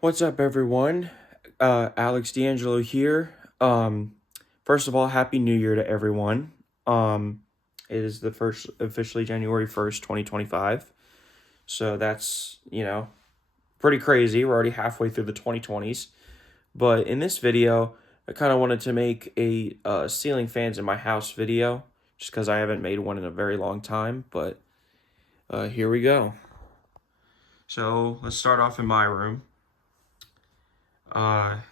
What's up, everyone? Alex D'Angelo here. First of all, Happy New Year to everyone. It is the first officially January 1st, 2025. So that's, pretty crazy. We're already halfway through the 2020s. But in this video, I kind of wanted to make a ceiling fans in my house video, just because I haven't made one in a very long time. But here we go. So let's start off in my room. We have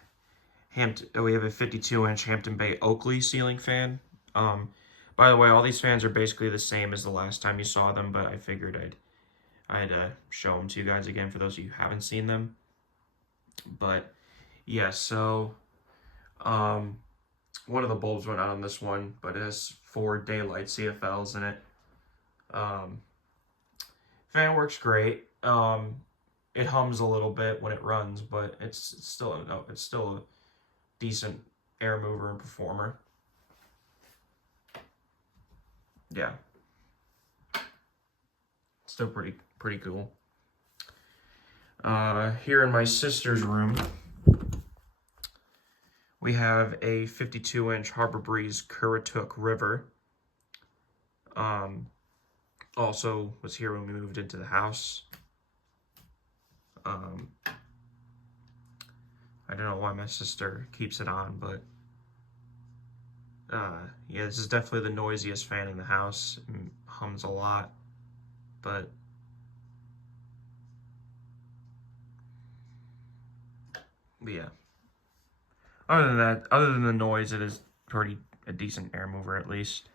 a 52-inch Hampton Bay Oakley ceiling fan. By the way, all these fans are basically the same as the last time you saw them, but I figured I'd show them to you guys again for those of you who haven't seen them. But yeah, so one of the bulbs went out on this one, but it has 4 daylight CFLs in it. Fan works great. It hums a little bit when it runs, but it's still a decent air mover and performer. Yeah, still pretty cool. Here in my sister's room, we have a 52-inch Harbor Breeze Currituck River. Also was here when we moved into the house. I don't know why my sister keeps it on, but yeah, this is definitely the noisiest fan in the house. It hums a lot, but yeah. Other than the noise, it is a decent air mover at least.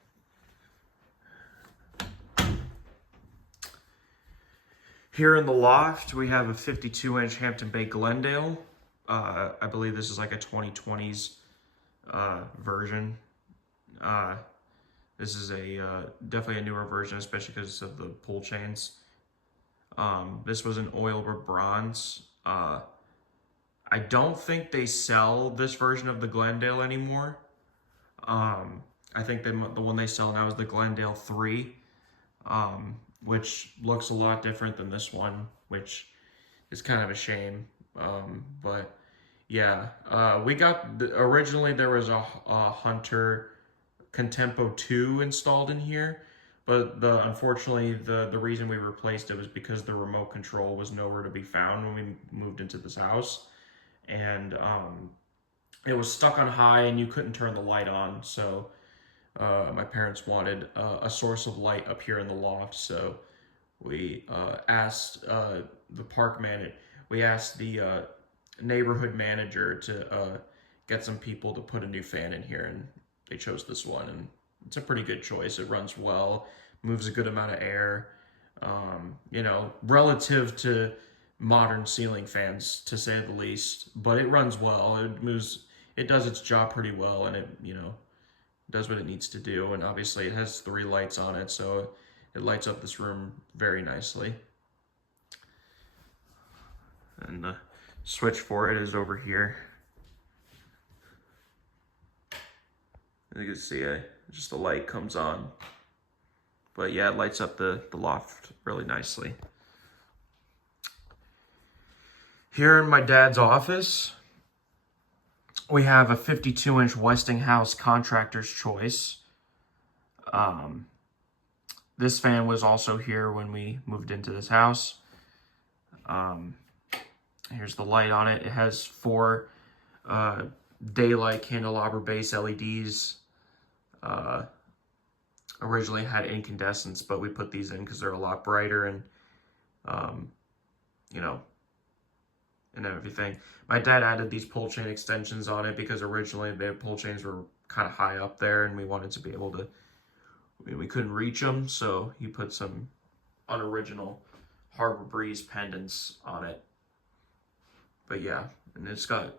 Here in the loft, we have a 52-inch Hampton Bay Glendale. I believe this is like a 2020s version. This is definitely a newer version, especially because of the pull chains. This was an oil or bronze. I don't think they sell this version of the Glendale anymore. I think the one they sell now is the Glendale 3, which looks a lot different than this one, which is kind of a shame. But yeah, we got originally there was a Hunter Contempo 2 installed in here, but unfortunately the reason we replaced it was because the remote control was nowhere to be found when we moved into this house, and it was stuck on high and you couldn't turn the light on. So my parents wanted a source of light up here in the loft, so we asked the park manager. We asked the neighborhood manager to get some people to put a new fan in here, and they chose this one, and it's a pretty good choice. It runs well, moves a good amount of air, relative to modern ceiling fans, to say the least, but it runs well. It does its job pretty well, and it does what it needs to do. And obviously it has 3 lights on it, so it lights up this room very nicely. And the switch for it is over here. And you can see just the light comes on. But yeah, it lights up the loft really nicely. Here in my dad's office, we have a 52-inch Westinghouse Contractor's Choice. This fan was also here when we moved into this house. Here's the light on it. It has 4 daylight candelabra base LEDs. Originally had incandescents, but we put these in because they're a lot brighter and, and everything. My dad added these pull chain extensions on it because originally the pull chains were kind of high up there and we wanted to be able to, we couldn't reach them, so he put some unoriginal Harbor Breeze pendants on it. But yeah, and it's got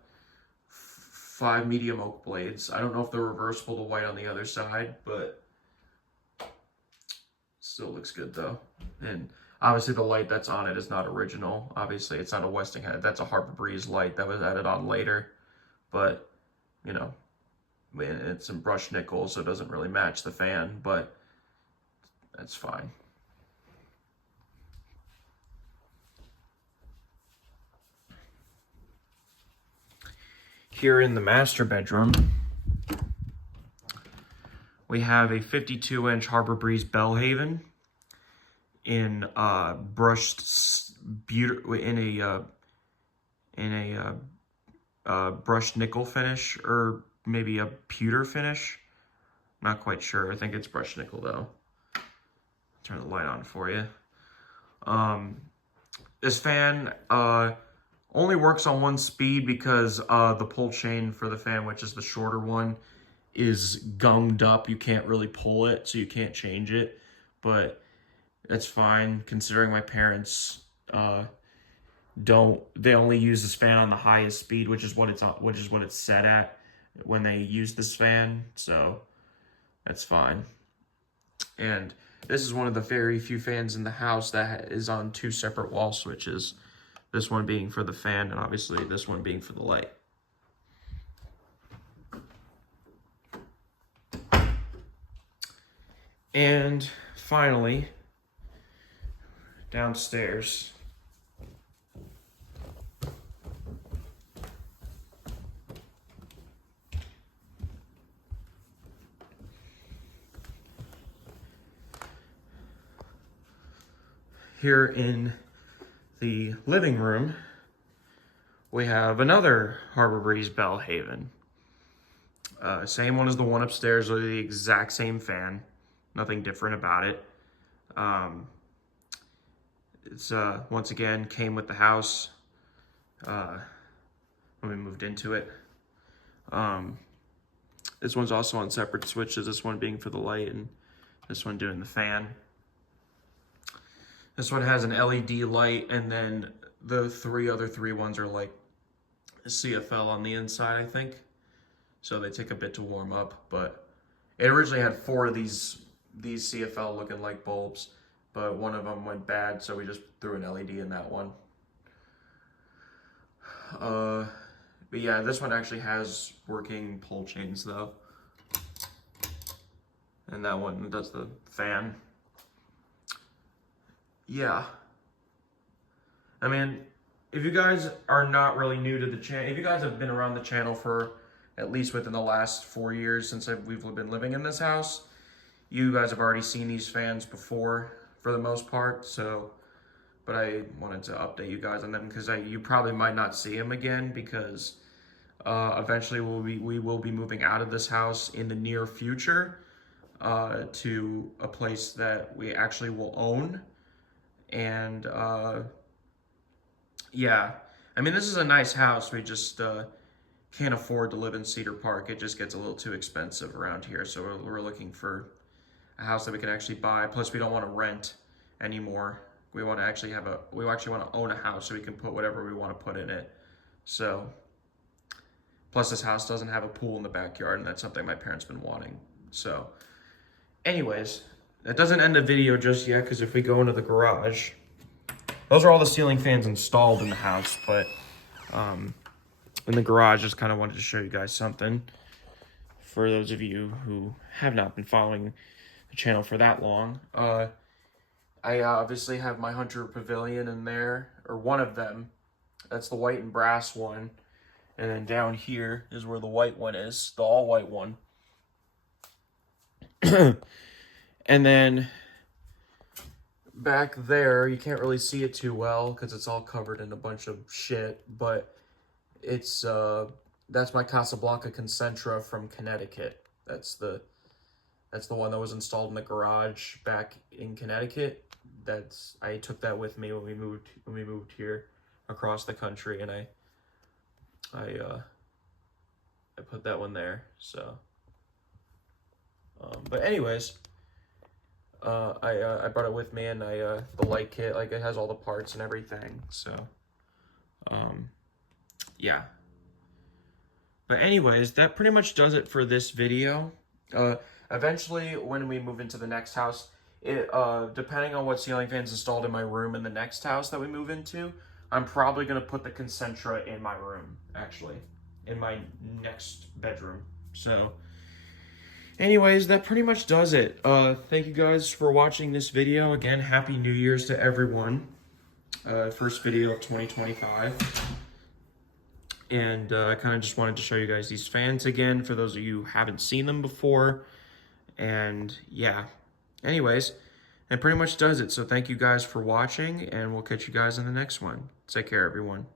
5 medium oak blades. I don't know if they're reversible to white on the other side, but still looks good though. And obviously the light that's on it is not original. Obviously it's not a Westinghouse. That's a Harbor Breeze light that was added on later. But, it's in brushed nickel, so it doesn't really match the fan, but that's fine. here in the master bedroom, we have a 52-inch Harbor Breeze Bellhaven in brushed brushed nickel finish, or maybe a pewter finish. Not quite sure. I think it's brushed nickel though. Turn the light on for you. This fan only works on one speed because the pull chain for the fan, which is the shorter one, is gummed up. You can't really pull it, so you can't change it. But that's fine, considering my parents they only use this fan on the highest speed, which is what it's set at when they use this fan. So that's fine. And this is one of the very few fans in the house that is on 2 separate wall switches. This one being for the fan, and obviously this one being for the light. And finally, downstairs. Here in the living room, we have another Harbor Breeze Bellhaven. Same one as the one upstairs, or the exact same fan. Nothing different about it. It's once again came with the house when we moved into it. This one's also on separate switches, this one being for the light and this one doing the fan. This one has an LED light, and then the other three ones are like CFL on the inside, I think. So they take a bit to warm up, but it originally had 4 of these CFL looking like bulbs, but one of them went bad, so we just threw an LED in that one. But yeah, this one actually has working pull chains though. And that one does the fan. Yeah. I mean, if you guys are not really new to the channel, if you guys have been around the channel for at least within the last 4 years since we've been living in this house, you guys have already seen these fans before for the most part. So, but I wanted to update you guys on them because you probably might not see them again, because eventually we will be moving out of this house in the near future to a place that we actually will own. And yeah, I mean, this is a nice house. We just can't afford to live in Cedar Park. It just gets a little too expensive around here. So we're looking for a house that we can actually buy. Plus, we don't want to rent anymore. We want to actually want to own a house so we can put whatever we want to put in it. So, plus this house doesn't have a pool in the backyard, and that's something my parents been wanting. So, anyways, that doesn't end the video just yet, because if we go into the garage, those are all the ceiling fans installed in the house, but in the garage, just kind of wanted to show you guys something. For those of you who have not been following the channel for that long, I obviously have my Hunter Pavilion in there, or one of them. That's the white and brass one. And then down here is where the white one is, the all white one. And then back there, you can't really see it too well because it's all covered in a bunch of shit, but it's that's my Casablanca Concentra from Connecticut. That's the one that was installed in the garage back in Connecticut. I took that with me when we moved here across the country, and I put that one there. So but anyways, I brought it with me, and the light kit, like, it has all the parts and everything. So yeah. But anyways, that pretty much does it for this video. Eventually, when we move into the next house, depending on what ceiling fans installed in my room in the next house that we move into, I'm probably going to put the Concentra in my room, actually, in my next bedroom. So anyways, that pretty much does it. Thank you guys for watching this video. Again, Happy New Year's to everyone. First video of 2025. And I kind of just wanted to show you guys these fans again for those of you who haven't seen them before. And yeah, anyways, that pretty much does it. So thank you guys for watching, and we'll catch you guys in the next one. Take care, everyone.